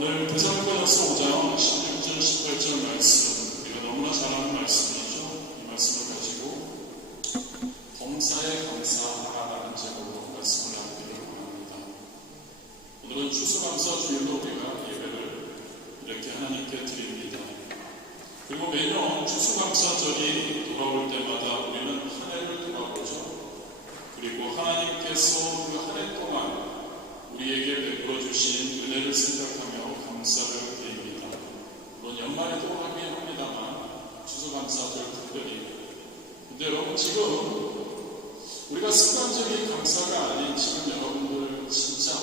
오늘 데살로니가서 5장 16절 18절 말씀, 우리가 너무나 잘 아는 말씀이죠. 이 말씀을 가지고 범사에 감사하라는 제목으로 말씀을 나누기를 원합니다. 오늘은 추수감사 주일로 우리가 예배를 이렇게 하나님께 드립니다. 그리고 매년 추수감사절이 돌아올 때마다 우리는 한 해를 돌아보죠. 그리고 하나님께서 그 한 해 동안 우리에게 베풀어 주신 은혜를 생각하며 감사를 드립니다. 물론 연말에도 하긴 합니다만 추수감사절 특별히. 근데 여러분, 지금 우리가 습관적인 감사가 아닌 지금 여러분들 진짜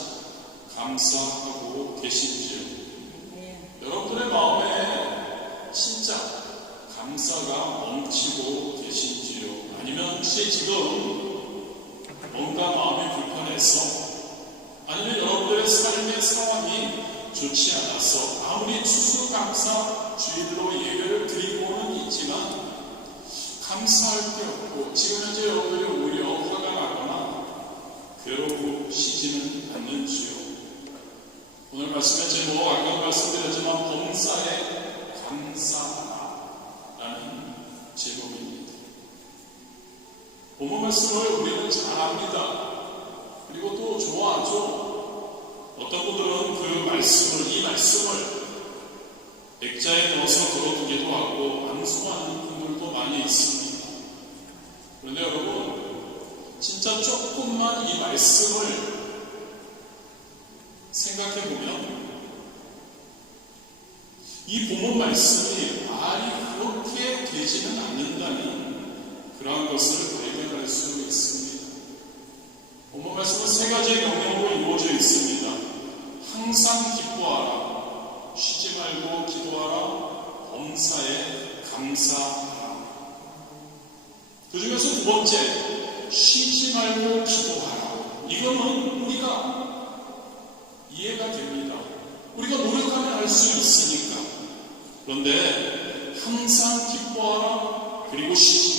감사하고 계신지요? 여러분들의 마음에 진짜 감사가 넘치고 계신지요? 아니면 혹시 지금 뭔가 마음이 불편해서, 아니면 여러분들의 삶의 상황이 좋지 않아서 아무리 추수감사 주일로 예배를 드리고는 있지만 감사할 게 없고 지금 현재 여러분들이 오히려 화가 나거나 괴로우시지는 않는지요? 오늘 말씀의 제목, 아까 말씀드렸지만 범사에 감사하라는 제목입니다. 본문 말씀을 우리는 잘 압니다. 그리고 또 좋아하죠. 어떤 분들은 그 말씀을, 이 말씀을 액자에 넣어서 걸어두기도 하고 암송하는 분들도 많이 있습니다. 그런데 여러분, 진짜 조금만 이 말씀을 생각해보면 이 본문 말씀이 말이 그렇게 되지는 않는다는 그러한 것을 발견할 수 있습니다. 본문 말씀은 세 가지의 명령으로 이루어져 있습니다. 항상 기뻐하라, 쉬지 말고 기도하라, 범사에 감사하라. 그 중에서 두 번째, 쉬지 말고 기도하라. 이거는 우리가 이해가 됩니다. 우리가 노력하면 할 수 있으니까. 그런데 항상 기뻐하라, 그리고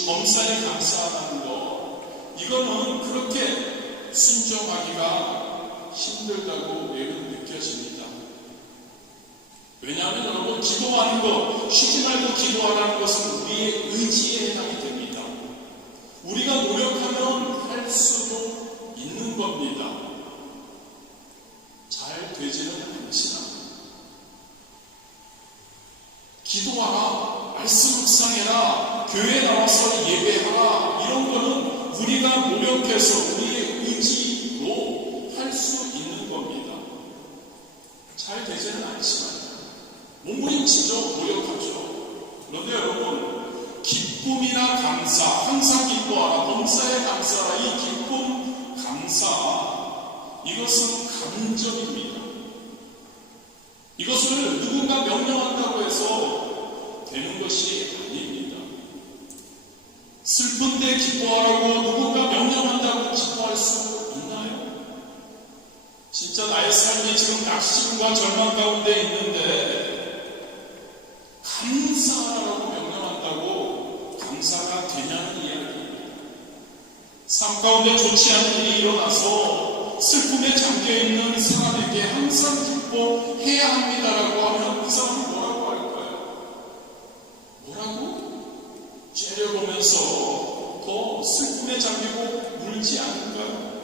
범사에 감사하라는 거, 이거는 그렇게 순종하기가 힘들다고 매우 느껴집니다. 왜냐하면 여러분, 기도하는 것, 쉬지 말고 기도하라는 것은 우리의 의지에 해당이 됩니다. 우리가 노력하면 할 수도 있는 겁니다. 잘 되지는 않지만 기도하라, 말씀 묵상해라, 교회에 나와서 예배하라, 이런 거는 우리가 노력해서 우리의 의지로 할 수 있는 겁니다. 잘 되지는 않지만 몸부림치죠, 노력하죠. 그런데 여러분, 기쁨이나 감사, 항상 기뻐하라, 범사에 감사하라, 이 기쁨, 감사, 이것은 감정입니다. 이것을 누군가 명령한다고 해서 되는 것이 아닙니다. 슬픈데 기뻐하라고 누군가 명령한다고 기뻐할 수 있나요? 진짜 나의 삶이 지금 낙심과 절망 가운데 있는데 감사하라고 명령한다고 감사가 되냐는 이야기입니다. 삶 가운데 좋지 않은 일이 일어나서 슬픔에 잠겨있는 사람에게 항상 기뻐해야 합니다라고 하면 그 사람이 뭐라고 할까요? 뭐라고? 째려보면서 더 슬픔에 잠기고 울지 않을까요?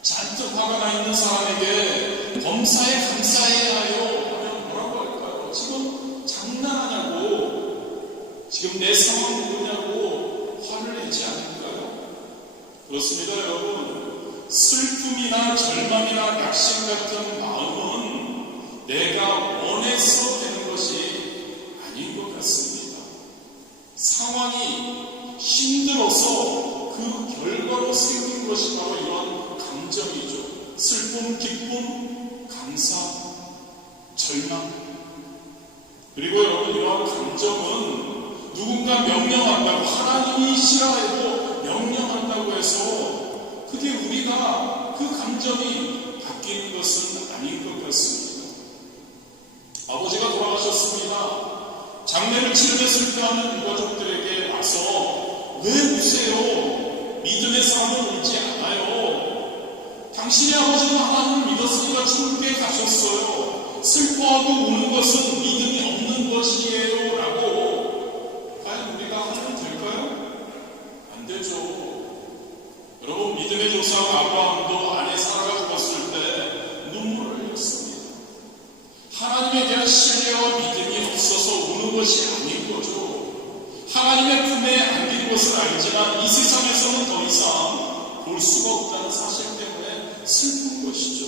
잔뜩 화가 나 있는 사람에게 범사에 감사해야 하여 하면 뭐라고 할까요? 지금 장난하냐고, 지금 내 상황 모르냐고 화를 내지 않을까요? 그렇습니다, 여러분. 슬픔이나 절망이나 낙심 같은 마음은 내가 원해서 되는 것이 아닌 것 같습니다. 상황이 힘들어서 그 결과로 생긴 것이 바로 이런 감정이죠. 슬픔, 기쁨, 감사, 절망. 그리고 여러분, 이러한 감정은 누군가 명령한다고, 하나님이 싫어해도 명령한다고 해서 그게 우리가 그 감정이 바뀌는 것은 아닌 것 같습니다. 아버지가 돌아가셨습니다. 장례를 치르며 슬퍼하는 유가족들에게 와서 왜 우세요? 믿음의 사람은 울지 않아요. 당신의 아버지는 하나님을 믿었으니까 천국에 가셨어요. 슬퍼하고 우는 것은 믿음이 없는 것이에요 라고 과연 우리가 하면 될까요? 안 되죠. 여러분, 믿음의 조상 아브라함도 아내 사라가 죽었을 때 눈물을 흘렸습니다. 하나님에 대한 신뢰와 믿음이 없어서 우는 것이 아닌 거죠. 하나님의 품에 안긴 것을 알지만 이 세상에서는 더 이상 볼 수가 없다는 사실 때문에 슬픈 것이죠.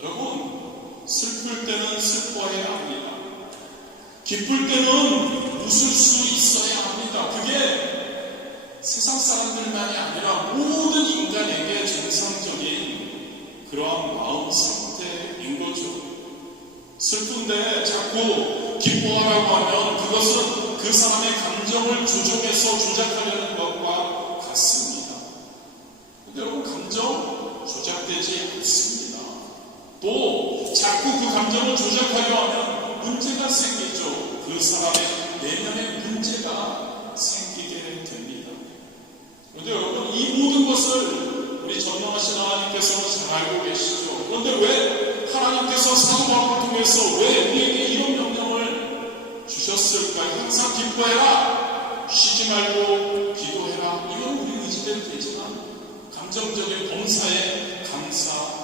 여러분, 슬플 때는 슬퍼해야 합니다. 기쁠 때는 웃을 수 있어야 합니다. 그게 세상 사람들만이 아니라 모든 인간에게 정상적인 그러한 마음 상태인 거죠. 슬픈데 자꾸 기뻐하라고 하면 그것은 그 사람의 감정을 조종해서 조작하려는 것과 같습니다. 근데 여러분, 감정 조작되지 않습니다. 또 자꾸 그 감정을 조작하려 하면 문제가 생기죠. 그 사람의 내면의 문제가 생기게 됩니다. 그런데 여러분, 이 모든 것을 우리 전능하신 하나님께서는 잘 알고 계시죠. 그런데 왜 하나님께서 사도 바울을 통해서 왜 우리에게 이런 명령을 주셨을까요? 항상 기뻐해라, 쉬지 말고 기도해라. 이건 우리 의지대로 되지만 감정적인 범사에 감사해라.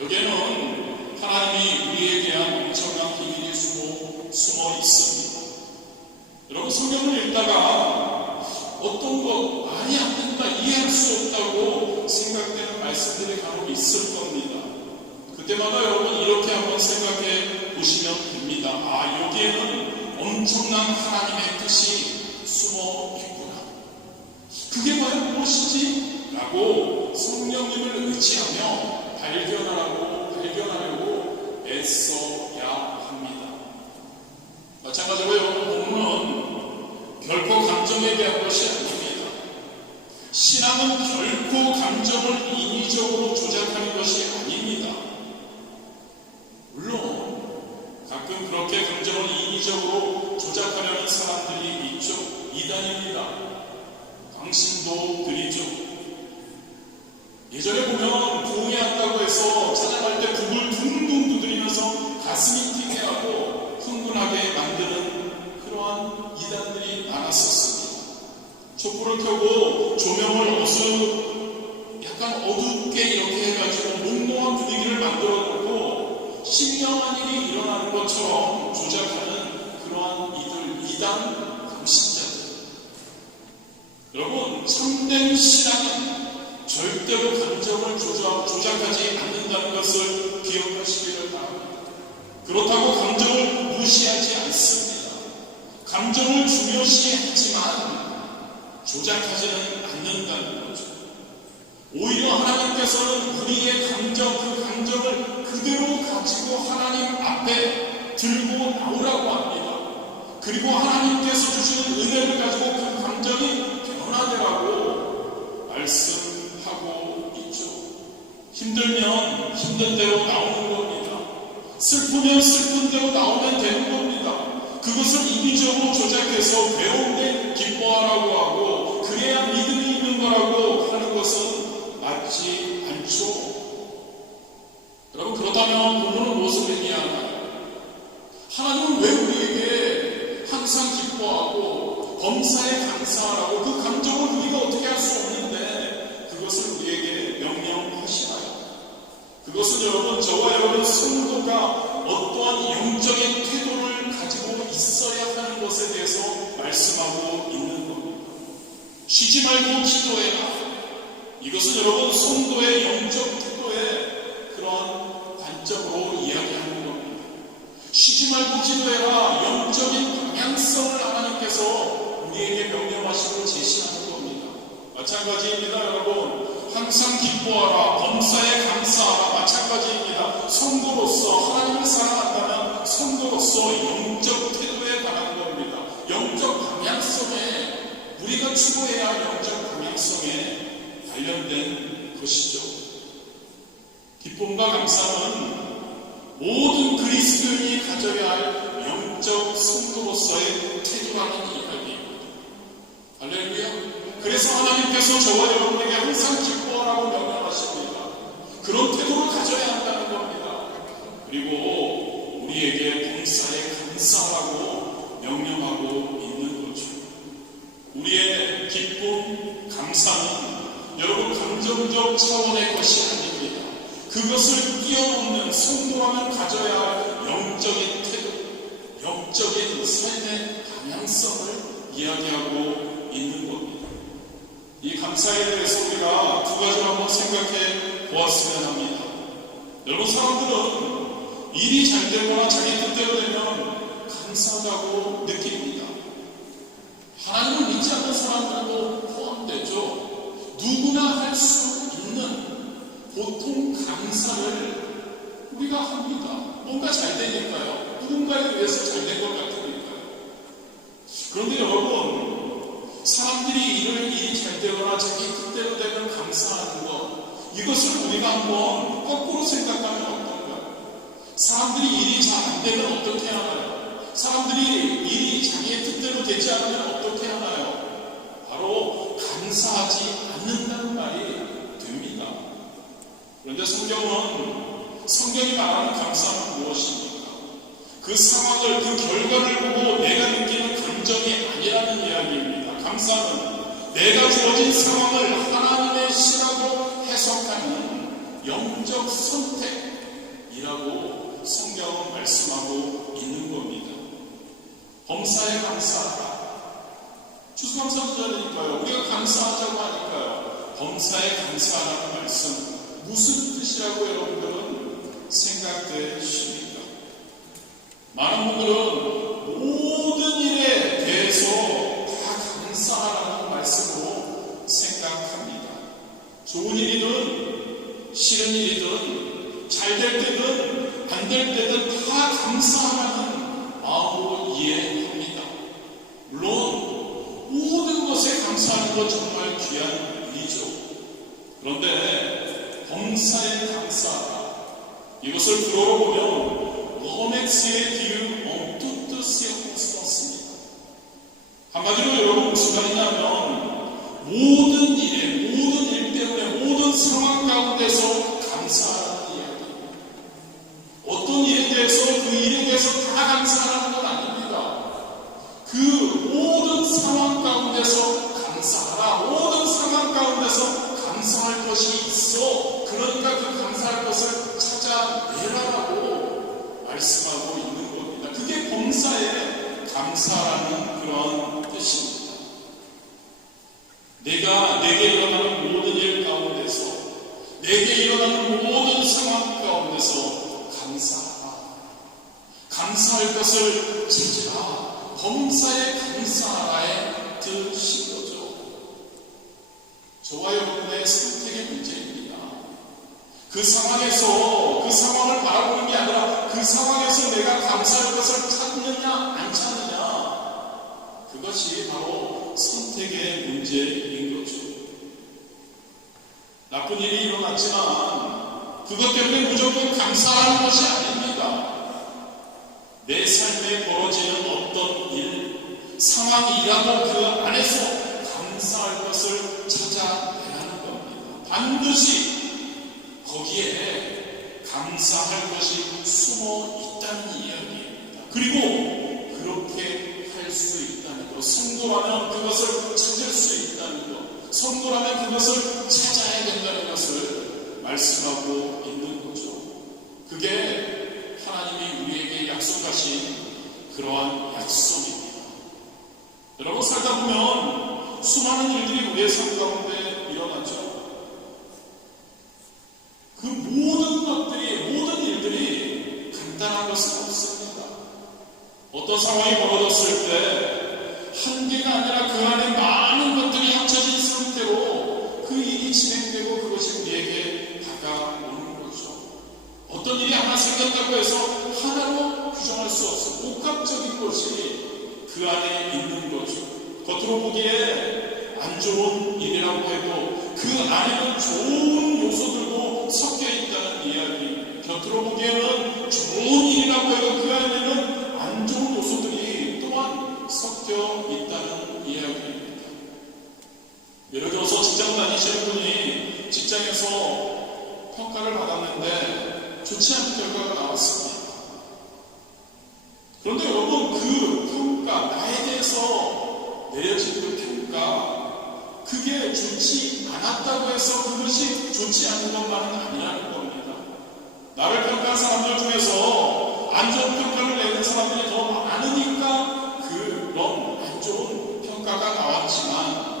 여기에는 하나님이 우리에 대한 엄청난 비밀이 숨어 있습니다. 여러분, 성경을 읽다가 어떤 것 말이 안 된다, 이해할 수 없다고 생각되는 말씀들이 간혹 있을 겁니다. 그때마다 여러분 이렇게 한번 생각해 보시면 됩니다. 아, 여기에는 엄청난 하나님의 뜻이 숨어 있구나. 그게 과연 무엇이지? 라고 성령님을 의지하며 발견하려고 애써야 합니다. 마찬가지로 여러분, 본문은 결코 감정에 대한 것이 아닙니다. 신앙은 결코 감정을 인위적으로 조작하는 것이 아닙니다. 물론 가끔 그렇게 감정을 인위적으로 조작하려는 사람들이 있죠. 이단입니다. 강신도 들이죠. 예전에 보면 부흥회한다고 해서 찬양할 때 북을 둥둥 두드리면서 가슴이 뛰게 하고 흥분하게 만드는 그러한 이단들이 많았었습니다. 촛불을 켜고 조명을 약간 어둡게 이렇게 해가지고 몽롱한 분위기를 만들어 놓고 신령한 일이 일어나는 것처럼 조작하는 그러한 이단 감신자들. 여러분, 참된 신앙은 절대로 감정을 조작하지 않는다는 것을 기억하시기를 바랍니다. 그렇다고 감정을 무시하지 않습니다. 감정을 중요시하지만 조작하지는 않는다는 거죠. 오히려 하나님께서는 우리의 그 감정을 그대로 가지고 하나님 앞에 들고 나오라고 합니다. 그리고 하나님께서 주시는 은혜를 가지고 그 감정이 변화되라고 말씀하고 있죠. 힘들면 힘든 대로 나오는 겁니다. 슬프면 슬픈 대로 나오면 되는 겁니다. 그것을 인위적으로 조작해서 배운데 기뻐하라고 하고 그래야 믿음이 있는 거라고 하는 것은 맞지 않죠. 여러분, 그렇다면 본문은 무엇을 의미하나요? 하나님은 왜 우리에게 항상 기뻐하고 범사에 감사하라고 그 감정을 우리가 어떻게 할 수 없는데 그것을 우리에게 명령하시나요? 그것은 여러분, 저와 여러분 성도가 어떠한 영적인 태도를 가지고 있어야 하는 것에 대해서 말씀하고 있는 겁니다. 쉬지 말고 기도해라. 이것은 여러분 성도의 영적 태도의 그런 관점으로 이야기하는 겁니다. 쉬지 말고 기도해라. 영적인 방향성을 하나님께서 우리에게 명령하시고 제시하는 겁니다. 마찬가지입니다. 여러분, 항상 기뻐하라, 범사에 감사하라. 마찬가지입니다. 성도로서 하나님을 사랑한다면 성도로서 영적 태도에 관한 겁니다. 영적 방향성에 우리가 추구해야 할 영적 방향성에 관련된 것이죠. 기쁨과 감사는 모든 그리스도인이 가져야 할 영적 성도로서의 태도라는 이야기입니다. 할렐루야. 그래서 하나님께서 저와 여러분에게 항상 기뻐하라고 명령하십니다. 그런 태도를 가져야 한다는 겁니다. 그리고 우리에게 범사에 감사하라고 명령하고 있는 거죠. 우리의 기쁨, 감사는 여러분 감정적 차원의 것이 아닙니다. 그것을 뛰어넘는 성도라면 가져야 할 영적인 태도, 영적인 삶의 방향성을 이야기하고 있는 겁니다. 이 감사에 대해서 우리가 두 가지를 한번 생각해 보았으면 합니다. 여러분, 사람들은 일이 잘 되거나 자기 뜻대로 되면 감사하다고 느낍니다. 하나님을 믿지 않는 사람들도 포함되죠. 누구나 할 수 있는 보통 감사를 우리가 합니다. 뭔가 잘 되니까요. 누군가에 의해서 잘 된 것 같으니까요. 그런데 여러분, 사람들이 일이 잘 되거나 자기 뜻대로 되면 감사하는 것, 이것을 우리가 한번 거꾸로 생각하면 어떨까요? 사람들이 일이 잘 안 되면 어떻게 하나요? 사람들이 일이 자기의 뜻대로 되지 않으면 어떻게 하나요? 바로 감사하지 않는다는 말이 됩니다. 그런데 성경이 말하는 감사는 무엇입니까? 그 상황을, 그 결과를 보고 내가 느끼는 감정이 아니라는 이야기입니다. 감사는 내가 주어진 상황을 하나님의 시라고 해석하는 영적 선택이라고 성경은 말씀하고 있는 겁니다. 범사에 감사하라. 추수감사주자니까요. 우리가 감사하자고 하니까요. 범사에 감사하라는 말씀, 무슨 뜻이라고 여러분들은 생각되십니까? 많은 분들은 모든 일에 대해서 다 감사하라는 말씀으로 생각합니다. 좋은 일이든 싫은 일이든 잘 될 때든 안 될 때든 다 감사하라는 마음으로 이해합니다. 물론 모든 것에 감사하는 것 정말 귀한 일이죠. 그런데 범사에 감사하라, 이것을 불어로 보면 remercier Dieu en toutes circonstances. 한마디로 여러분 무슨 말이냐면 모든 일 때문에 모든 상황 가운데서 감사하라는 이야기입니다. 어떤 일에 대해서 그 일에 대해서 다 감사하라는 건 아닙니다. 그 모든 상황 가운데서 감사하라. 모든 상황 가운데서 감사할 것이 있어. 그러니까 그 감사할 것을 찾아내라라고 말씀하고 있는 겁니다. 그게 범사에 감사라는 그런 뜻입니다. 내게 일어나는 모든 일 가운데서, 내게 일어나는 모든 상황 가운데서 감사하라. 감사할 것을 찾으라. 범사에 감사하라의 뜻인 거죠. 저와 여러분의 선택의 문제입니다. 그 상황에서 그 상황을 바라보는 게 아니라 그 상황에서 내가 감사할 것을 찾느냐 안 찾느냐, 그것이 바로 선택의 문제인 거죠. 나쁜 일이 일어났지만 그것 때문에 무조건 감사하는 것이 아닙니다. 내 삶에 벌어지는 어떤 일, 상황이라도 그 안에서 감사할 것을 찾아내라는 겁니다. 반드시 거기에 감사할 것이 숨어 있다는 이야기입니다. 그리고 그렇게 할 수 있다는 것, 성도라면 그것을 찾을 수 있다는 것, 성도라면 그것을 찾아야 된다는 것을 말씀하고 있는 거죠. 그게 하나님이 우리에게 약속하신 그러한 약속입니다. 여러분, 살다 보면 수많은 일들이 우리의 삶 가운데 일어나죠. 그 모든 일들이 간단한 것은 없습니다. 어떤 상황이 벌어졌을 때 한 개가 아니라 그 안에 많은 것들이 합쳐진 상태로 그 일이 진행되고 그것이 우리에게 다가오는 거죠. 어떤 일이 하나 생겼다고 해서 하나로 규정할 수 없어. 복합적인 것이 그 안에 있는 거죠. 겉으로 보기에 안 좋은 일이라고 해도 그 안에는 좋은 요소들도 섞여 있다는 이야기. 겉으로 보기에는 좋은 일이라고 해도 그 안에는 안 좋은 요소들이 또한 섞여 있다는 이야기입니다. 예를 들어서 직장 다니시는 분이 직장에서 평가를 받았는데 좋지 않은 결과가 나왔습니다. 그런데 여러분, 그 평가, 나에 대해서 내려진 그 평가, 그게 좋지 않았다고 해서 그것이 좋지 않은 것만은 아니라는 겁니다. 나를 평가한 사람들 중에서 안 좋은 평가를 내는 사람들이 더 많으니까 그런 안 좋은 평가가 나왔지만,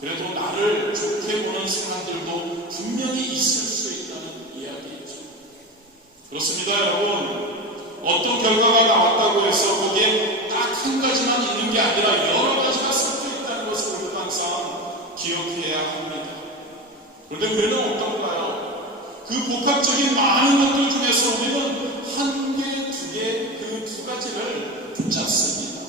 그래도 나를 좋게 보는 사람들도 분명히 있을 수 있다는 이야기이죠. 그렇습니다, 여러분. 어떤 결과가 나왔다고 해서 거기에 딱 한 가지만 있는 게 아니라 여러 가지가 섞여 있다는 것을 우리가 항상 기억해야 합니다. 그런데 우리는 어떤가요? 그 복합적인 많은 것들 중에서 우리는 한 개, 두 개, 그 두 가지를 붙잡습니다.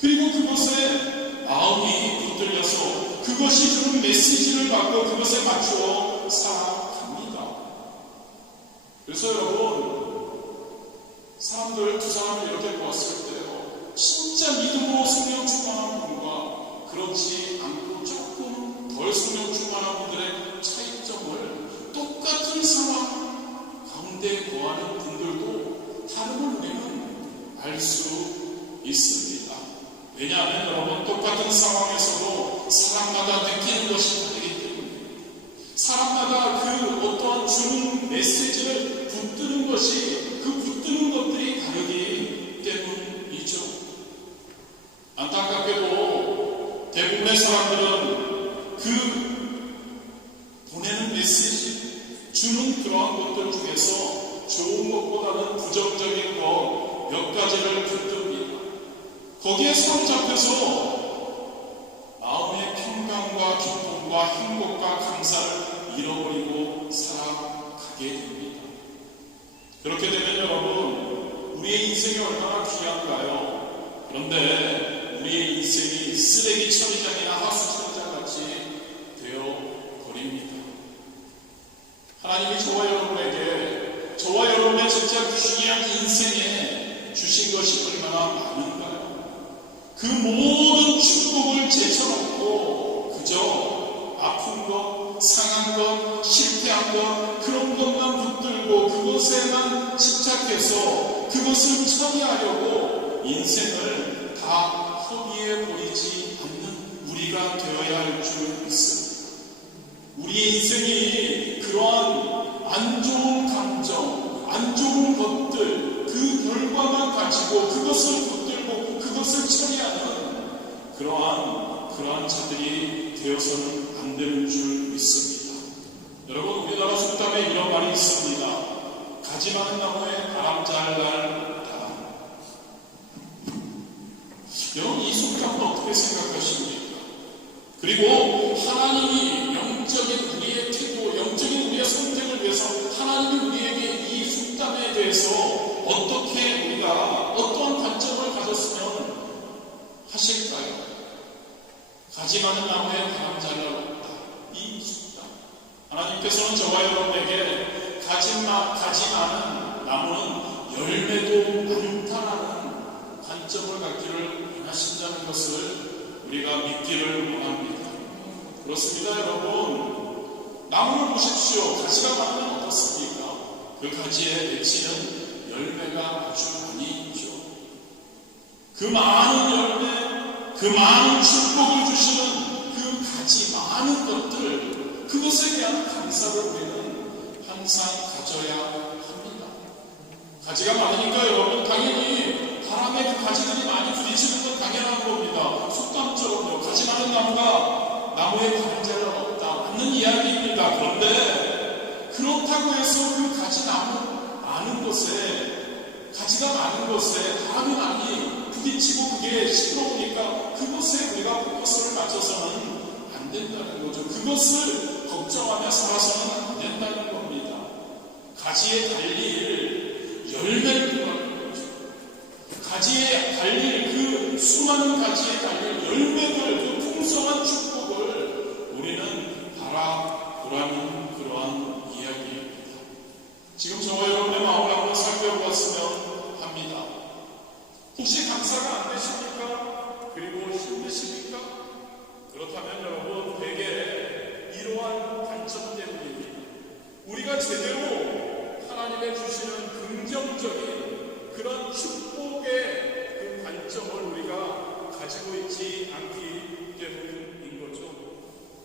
그리고 그것에 마음이 붙들려서 그것이 주는 메시지를 받고 그것에 맞추어 살아갑니다. 그래서 여러분, 사람들 두 사람을 이렇게 보았을 때요, 진짜 믿음으로 성령 충만한 분과 그렇지 않고 조금 덜 성령 충만한 분들의 차이점을 똑같은 상황 가운데 거하는 분들도 다름을 우리는 알 수 있습니다. 왜냐하면 여러분, 똑같은 상황에서도 사람마다 느끼는 것이 다르기 때문에, 사람마다 그 어떠한 주는 메시지를 붙드는 것이, 그 붙드는 것들이 다르기 때문이죠. 안타깝게도 대부분의 사람들은 그 보내는 메시지, 주는 그러한 것들 중에서 좋은 것보다는 부정적인 것 몇 가지를 붙듭니다. 거기에 사로잡혀서 마음의 평강과 기쁨과 행복과 감사를 잃어버리고 살아가게 됩니다. 그렇게 되면 여러분, 우리의 인생이 얼마나 귀한가요? 그런데 우리의 인생이 쓰레기 처리장이나 하수 처리장 같이 되어버립니다. 하나님이 저와 여러분의 진짜 귀한 인생에 주신 것이 얼마나 많은가요? 그 모든 축복을 제쳐놓고 그저 아픈 것, 상한 것, 실패한 것, 그런 것만 붙들고 그것에만 집착해서 그것을 처리하려고 인생을 다 허비에 버리지 않는 우리가 되어야 할 줄 믿습니다. 우리의 인생이 그러한 안 좋은 감정, 안 좋은 것들, 그 결과만 가지고 그것을 붙들고 그것을 처리하는 그러한 자들이 되어서는 안 되는 줄 믿습니다. 여러분, 우리나라 속담에 이런 말이 있습니다. 가지 많은 나무에 바람 잘 날다. 여러분, 이 속담은 어떻게 생각하십니까? 그리고 하나님이 영적인 우리의 태도, 영적인 우리의 선택을 위해서 하나님이 우리에게 이 속담에 대해서 어떻게 우리가 어떠한 관점을 가졌으면 하실까요? 가지 많은 나무에 바람 잘 날 없다. 이 속담. 하나님께서는 저와 여러분에게 가지 많은 나무는 열매도 많다라는 관점을 갖기를 원하신다는 것을 우리가 믿기를 원합니다. 그렇습니다, 여러분. 나무를 보십시오. 가지가 많으면 어떻습니까? 그 가지에 맺히는 열매가 아주 많이 있죠. 그 많은 열매, 그 많은 축복을 주시는 그 가지 많은 것들, 그것에 대한 감사를 우리는 항상 가져야 합니다. 가지가 많으니까 여러분, 당연히 바람에 그 가지들이 많이 부딪히는 건 당연한 겁니다. 속담처럼요. 가지 많은 나무가 나무에 바람 잘 날 없다. 맞는 이야기입니다. 그런데 그렇다고 해서 그 가지 많은 곳에, 가지가 많은 곳에 바람이 많이 부딪히고 그게 시끄러우니까 그것에 우리가 포커스를 맞춰서는 안 된다는 거죠. 그것을 걱정하며 살아서는 안 된다는 겁니다. 가지에 달릴 열매를 구하는 거죠. 가지에 달릴 그 수많은 가지에 달릴 열매들, 그 풍성한 축복을 우리는 바라보라는 그러한 이야기입니다. 지금 저와 여러분의 마음을 한번 살펴보았으면 합니다. 혹시 감사가 안 되십니까? 그리고 힘드십니까? 그렇다면 여러분, 대개 이러한 관점 때문입니다. 우리가 제대로 하나님의 주시는 긍정적인 그런 축복의 그 관점을 우리가 가지고 있지 않기 때문인 거죠.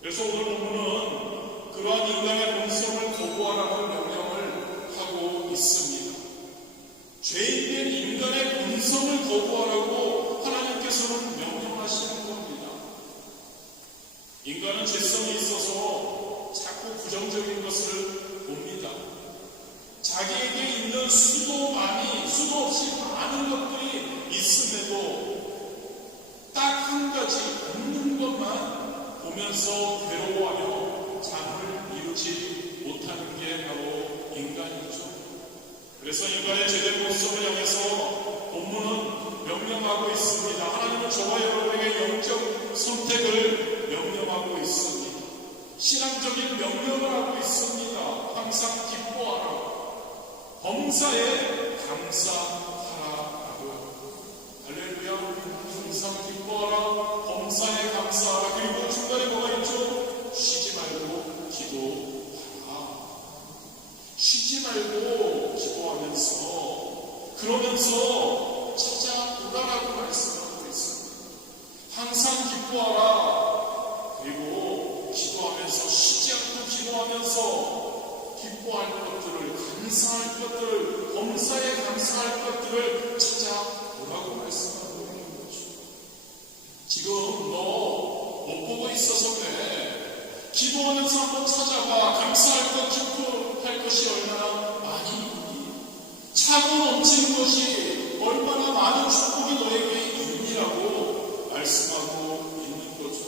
그래서 오늘 본문은 그러한 인간의 본성을 거부하라는 명령을 하고 있습니다. 죄인된 인간의 본성을 거부하라고 하나님께서는 명령하시는 겁니다. 인간은 죄성이 있어서 자꾸 부정적인 것을 봅니다. 자기에게 있는 수도 없이 많은 것들이 있음에도 딱 한 가지 없는 것만 보면서 괴로워하며 잠을 이루지 못하는 게 바로 인간이죠. 그래서 인간의 죄된 모습을 향해서 본문은 명령하고 있습니다. 하나님은 저와 여러분에게 영적 선택을 명령하고 있습니다. 신앙적인 명령을 하고 있습니다. 항상 기뻐하라. 범사에 감사하라고요. 할렐루야. 항상 기뻐하라. 범사에 감사하라. 그리고 중간에 뭐가 있죠? 쉬지 말고 기도하라. 쉬지 말고 기도하면서 그러면서 찾아오라라고 말씀하고 있습니다. 항상 기뻐하라. 그리고 기도하면서 쉬지 않고 기도하면서 기뻐할 것들을, 감사할 것들을, 범사에 감사할 것들을 찾아오라고 말씀하고 있는 거죠. 지금 너 못 보고 있어서 그래. 기도하면서 한번 찾아봐. 감사할 것, 기뻐할 것이 얼마나 많이 있니? 차고 넘치는 것이 얼마나 많은 축복이 너에게 있니라고 말씀하고 있는 거죠.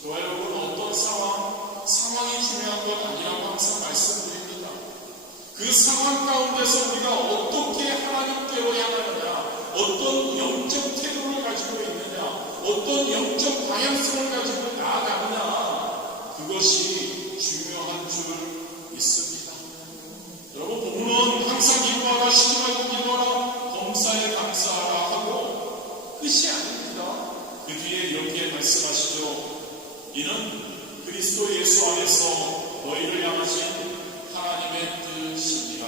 저와 여러분, 어떤 상황이 중요한 건 아니라고 항상 말씀드립니다. 그 상황 가운데서 우리가 어떻게 하나님께로 향하느냐, 어떤 영적 태도를 가지고 있느냐, 어떤 영적 방향성을 가지고 나아가느냐, 그것이 중요한 줄 믿습니다. 여러분, 본문은 항상 기도하라, 쉬지 말고 기도하라, 범사에 감사하라 하고 끝이 아닙니다. 그 뒤에 이렇게 말씀하시죠. 이는 그리스도 예수 안에서 너희를 향하신 하나님의 뜻이니라.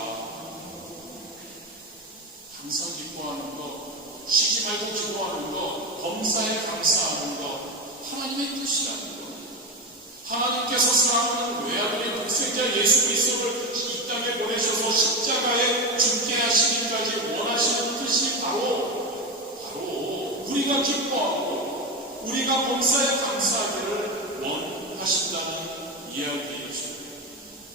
항상 기뻐하는 것, 쉬지 말고 기도하는 것, 범사에 감사하는 것, 하나님의 뜻이라는 것. 하나님께서 사랑하는 외아들의 독생자 예수 그리스도를 이 땅에 보내셔서 십자가에 죽게 하시기까지 원하시는 뜻이 바로 우리가 기뻐하고 우리가 범사에 감사하기를 원하신다는 이야기이죠.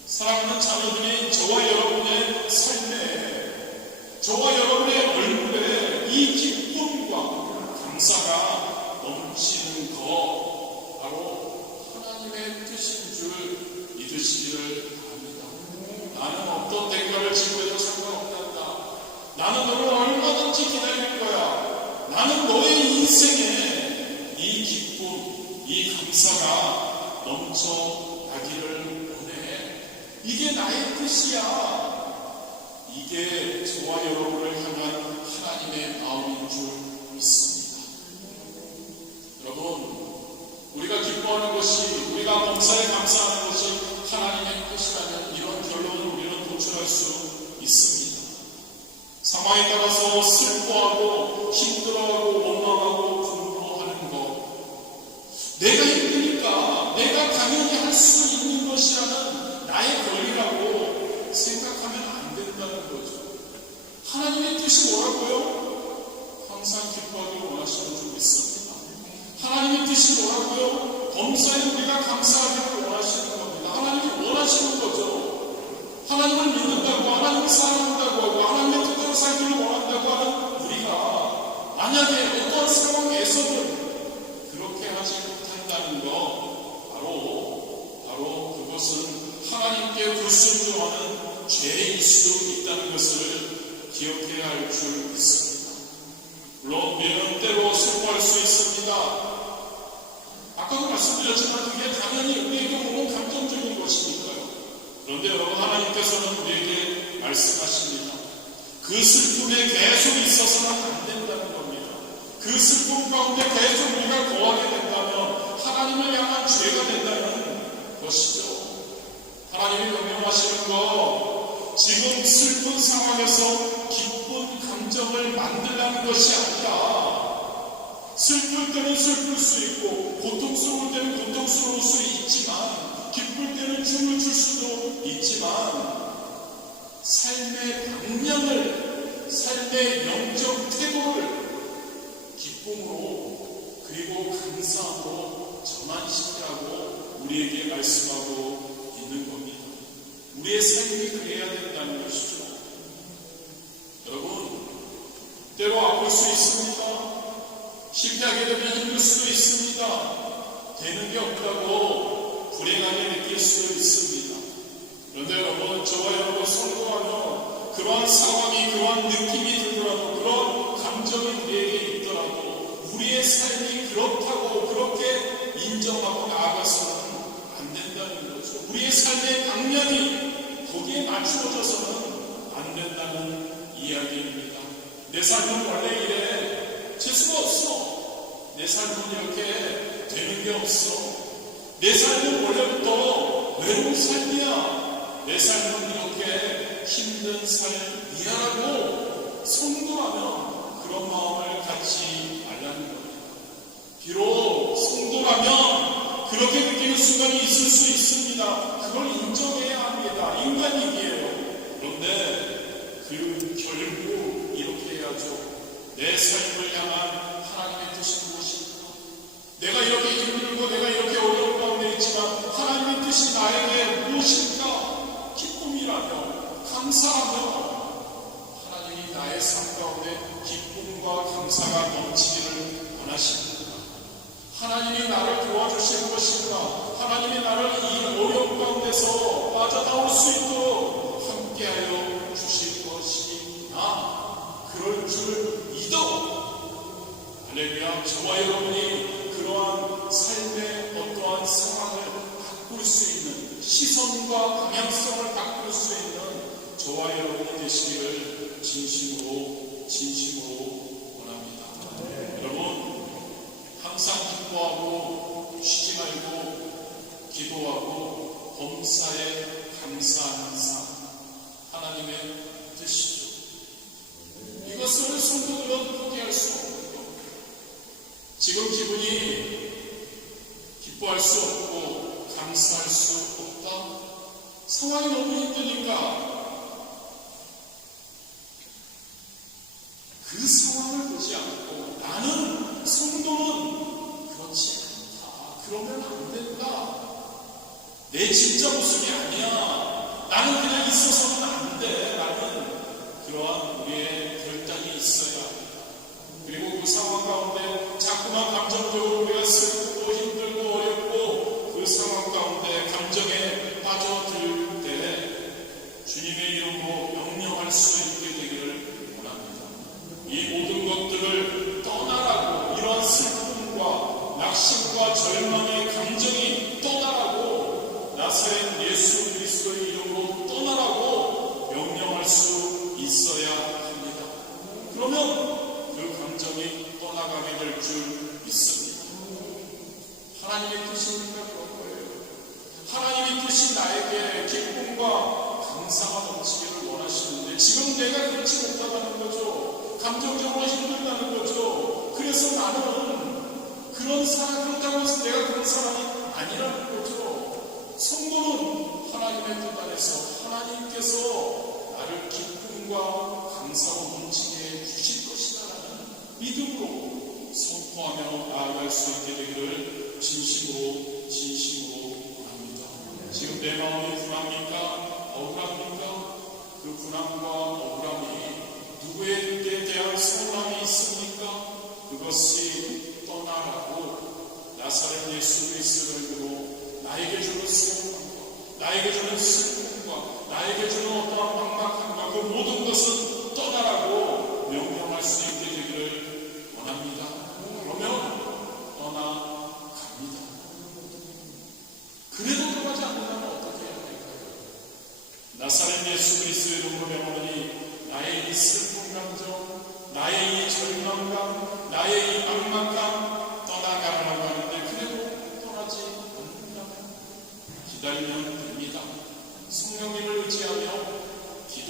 사랑하는 자녀들이 저와 여러분의 삶에, 저와 여러분의 얼굴에 이 기쁨과 감사가 넘치는 것, 바로 하나님의 뜻인 줄 믿으시기를 바랍니다. 나는 어떤 대가를 지고해도 상관없단다. 나는 너를 얼마든지 기다릴 거야. 나는 너의 인생에 이 기쁨, 이 감사가 넘쳐나기를 원해. 이게 나의 뜻이야. 이게 저와 여러분을 향한 하나님의 마음인 줄 믿습니다. 여러분, 우리가 기뻐하는 것이, 우리가 범사에 감사하는 것이 하나님의 뜻이라면 이런 결론을 우리는 도출할 수 있습니다. 상황에 따라서 슬퍼하고 힘들어하고 원망하고 분노하는 것, 내가 힘드니까 내가 당연히 할 수 있는 것이라는 나의 권리라고 생각하면 안 된다는 거죠. 하나님의 뜻이 뭐라고요? 항상 기뻐하기를 원하시는 줄 믿습니다. 하나님의 뜻이 뭐라고요? 범사에 우리가 감사하기를 원하시는 겁니다. 하나님이 원하시는 거죠. 하나님을 믿는다고, 하나님을 사랑한다고 하고, 하나님의 뜻대로 살기를 원한다고 하는 우리가 만약에 어떤 상황에서는 그렇게 하지 못한다는 것, 바로 그것은 하나님께 불순종하는 죄일 수 있다는 것을 기억해야 할 줄 믿습니다. 물론 우리는 때로 슬퍼할 수 있습니다. 아까도 말씀드렸지만 그게 당연히 우리에게 오는 감정적인 것이니까요. 그런데 여러분, 하나님께서는 우리에게 말씀하십니다. 그 슬픔에 계속 있어서는 안 된다는 겁니다. 그 슬픔 가운데 계속 우리가 거하게 된다면 하나님을 향한 죄가 된다는 것이죠. 하나님이 명령하시는 것, 지금 슬픈 상황에서 기쁜 감정을 만들라는 것이 아니라 슬플 때는 슬플 수 있고 고통스러울 때는 고통스러울 수 있지만 기쁠 때는 춤을 출 수도 있지만 삶의 방향을, 삶의 영적 태도를 기쁨으로 그리고 감사함으로 전환시키라고 우리에게 말씀하고 있는 겁니다. 우리의 삶이 그래야 된다는 것이죠. 여러분, 때로 아플 수 있습니다. 실패하게 되면 힘들 수도 있습니다. 되는 게 없다고 불행하게 느낄 수도 있습니다. 그런데 여러분, 저와 여러분 성공하며 그러한 상황이, 그러한 느낌이 들더라도, 그런 감정이 우리에게 있더라도 우리의 삶이 그렇다고 그렇게 인정하고 나아가서는 안 된다는 거죠. 우리의 삶의 방향이 거기에 맞추어져서는 안 된다는 이야기입니다. 내 삶은 원래 이래. 재수가 없어. 내 삶은 이렇게 되는 게 없어. 내 삶은 원래부터 외로운 삶이야. 내 삶은 이렇게 힘든 삶이야라고 성도라면 그런 마음을 갖지 말라는 겁니다. 비록 성도라면 그렇게 느끼는 순간이 있을 수 있습니다. 그걸 인정해야 합니다. 인간이기에요. 그런데 결국 이렇게 해야죠. 내 삶을 향한 하나님의 뜻이 무엇일까? 내가 이렇게 힘들고 내가 이렇게 어려운 가운데 있지만 하나님의 뜻이 나에게 무엇일까? 기쁨이라며 감사하며 하나님이 나의 삶 가운데 기쁨과 감사가 넘치기를 원하십니다. 하나님이 나를 도와주실 것인가? 하나님이 나를 이 어려움 가운데서 빠져나올 수 있도록 함께하여 주실 것이나 그럴 줄 믿어. 할렐루야. 저와 여러분이 그러한 삶의 어떠한 상황을 바꿀 수 있는 시선과 방향성을 바꿀 수 있는 저와 여러분이 되시기를 진심으로 원합니다. 여러분, 항상 기뻐하고 쉬지 말고 기도하고 범사에 감사하는 삶, 하나님의 뜻이죠. 이것을 성도들은 포기할 수 없고, 지금 기분이 기뻐할 수 없고 감사할 수 없다. 상황이 너무 힘드니까 그 상황을 보지 않고 나는 성도는 그렇지 않다. 그러면 안 된다. 내 진짜 모습이 아니야. 나는 그냥 있어서는 안 돼. 라는 그러한 우리의 결단이 있어야 합니다. 그리고 그 상황 가운데 자꾸만 감정적으로 우리가 슬프고 힘들고 어렵고 그 상황 가운데 감정에 빠져들 때 주님의 이름으로 명령할 수 있게 되기를 원합니다. 이 모든 것들을 떠나라고, 이러한 슬픔과 낙심과 절망의 감정이 떠나라고, 나사렛 예수 그리스도의 이름으로 떠나라고 명령할 수 있어야 합니다. 그러면 그 감정이 떠나가게 될 줄 믿습니다. 하나님의 뜻이니까 그런 거예요. 하나님의 뜻이 나에게 기쁨과 감사가 넘치기를 원하시는데 지금 내가 그렇지 못하다는 거죠. 감정적으로 힘들다는 거죠. 그래서 나는 그런 사람, 그렇다고 해서 내가 그런 사람이 아니라는 거죠. 성도는 하나님의 뜻 안에서 하나님께서 나를 기쁨과 감사로 넘치게 주실 것이다라는 믿음으로 선포하며 나아갈 수 있게 되기를 진심으로 원합니다. 지금 내 마음이 불합니까? 억울합니까? 그 불안과 억울함이 누구에게 대한 서운함이 있습니까? 그것이 떠나라고 나사렛 예수 그리스도의 이름으로 나에게 주는 서운함과 나에게 주는 슬픔과 나에게 주는 어떠한 막막함과 그 모든 것은 떠나라고 명령할 수 있게 되기를 원합니다. 그러면 떠나갑니다. 그래도 떠나지 않는다면 어떻게 해야 될까요? 나사렛 예수 그리스도의 이름으로 명하노니 나의 이 슬픈 감정, 나의 이 절망감, 나의 이 막막감 떠나가라고 하는데 그래도 떠나지 않는다면 기다리면 됩니다. 성령님을 의지하며 기다리면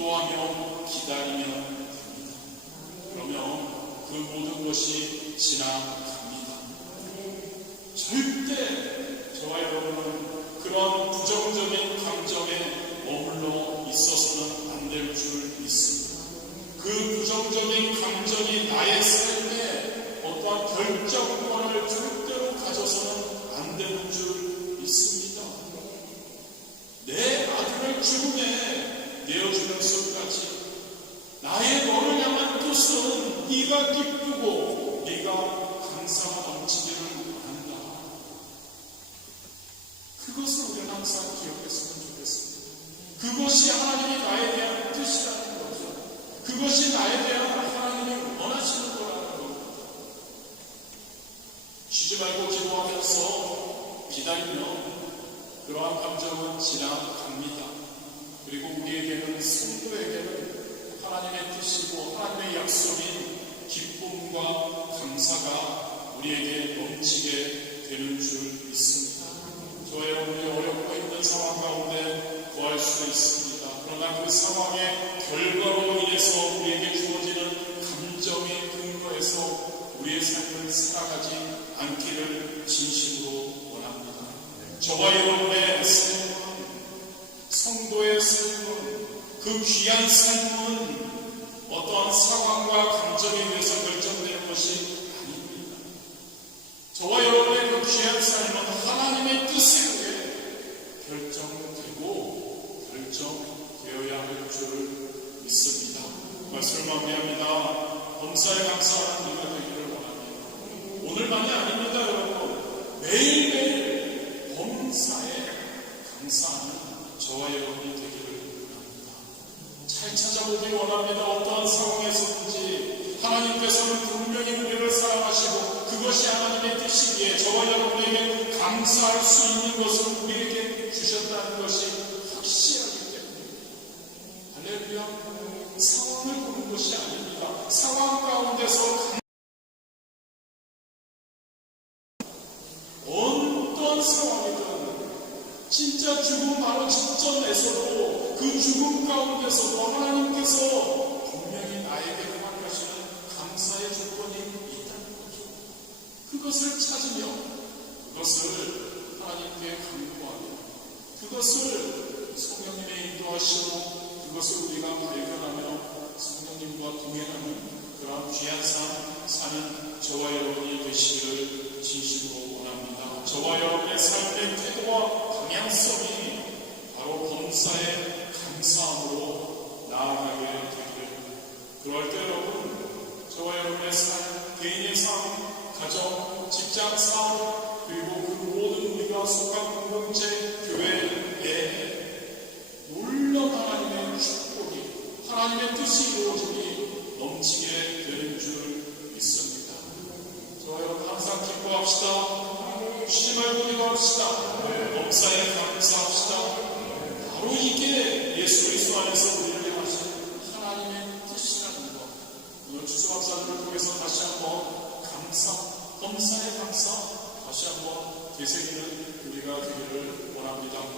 기다리면 됩니다. 그러면 그 모든 것이 지나갑니다. 절대 저와 여러분은 그런 부정적인 감정에 머물러 있어서는 안 될 줄 믿습니다. 그 부정적인 감정이 나의 삶에 어떠한 결정권을 절대로 가져서는 안 되는 줄 믿습니다. 내 아들을 죽음에 내어주는 것까지 나의 너를 향한 뜻은 네가 기쁘고 네가 감사가 넘치기를 원한다. 그것을 우리는 항상 기억했으면 좋겠습니다. 그것이 하나님이 나에 대한 뜻이라는 거죠. 그것이 나에 대한 하나님이 원하시는 거라는 겁니다. 쉬지 말고 기도하면서 기다리면 그러한 감정은 지나갑니다. 그리고 우리에게는 성도에게는 하나님의 뜻이고 하나님의 약속인 기쁨과 감사가 우리에게 넘치게 되는 줄 믿습니다. 저와 여러분이 어렵고 힘든 상황 가운데 거할 수 있습니다. 그러나 그 상황의 결과로 인해서 우리에게 주어지는 감정의 근거에서 우리의 삶을 살아가지 않기를 진심으로 원합니다. 저와 여러분의 삶은, 성도의 삶은, 그 귀한 삶은 어떠한 상황과 감정에 의해서 결정되는 것이 아닙니다. 저와 여러분의 그 귀한 삶은 하나님의 뜻에 의해 결정되고 결정되어야 할 줄 믿습니다. 말씀을 마무리합니다. 범사에 감사하는 우리가 되기를 원합니다. 오늘만이 아닙니다, 여러분. 매일매일 범사에 감사하는 저와 여러분이 되기를 원합니다. 잘 찾아보기 원합니다. 어떠한 상황에서든지 하나님께서는 분명히 우리를 사랑하시고 그것이 하나님의 뜻이기에 저와 여러분에게 감사할 수 있는 것을 우리에게 주셨다는 것이 확실하기 때문입니다. 할렐루야. 상황을 보는 것이 아닙니다. 상황 가운데서 어떤 상황이든 진짜 죽음 바로 직전에서도 그 죽음 가운데서도 하나님께서 분명히 나에게 허락하시는 감사의 조건이 있다는 거죠. 그것을 찾으며 그것을 하나님께 간구하며 그것을 성령님의 인도하시고 그것을 우리가 발견하며 성령님과 동행하는 그런 귀한 삶 사는 저와 여러분이 되시기를 진심으로 원합니다. 저와 여러분의 삶의 태도와 방향성이 바로 범사의 감사함으로 나아가게 되기를. 그럴 때 여러분, 저와 여러분의 삶, 개인의 삶, 가정, 직장 삶, 그리고 그 모든 우리가 속한 공동체, 교회에 놀라운 하나님의 축복이, 하나님의 뜻이 이루어지니 넘치게 되는 줄 믿습니다. 저와 여러분 항상 기뻐합시다. 쉬지 말고 기도합시다. 범사에 감사합시다. 바로 이게 예수 그리스도 안에서 우리를 향하신 하나님의 뜻이라는 것. 오늘 추수감사절을 통해서 다시 한번 감사, 범사에 감사 다시 한번 되새기는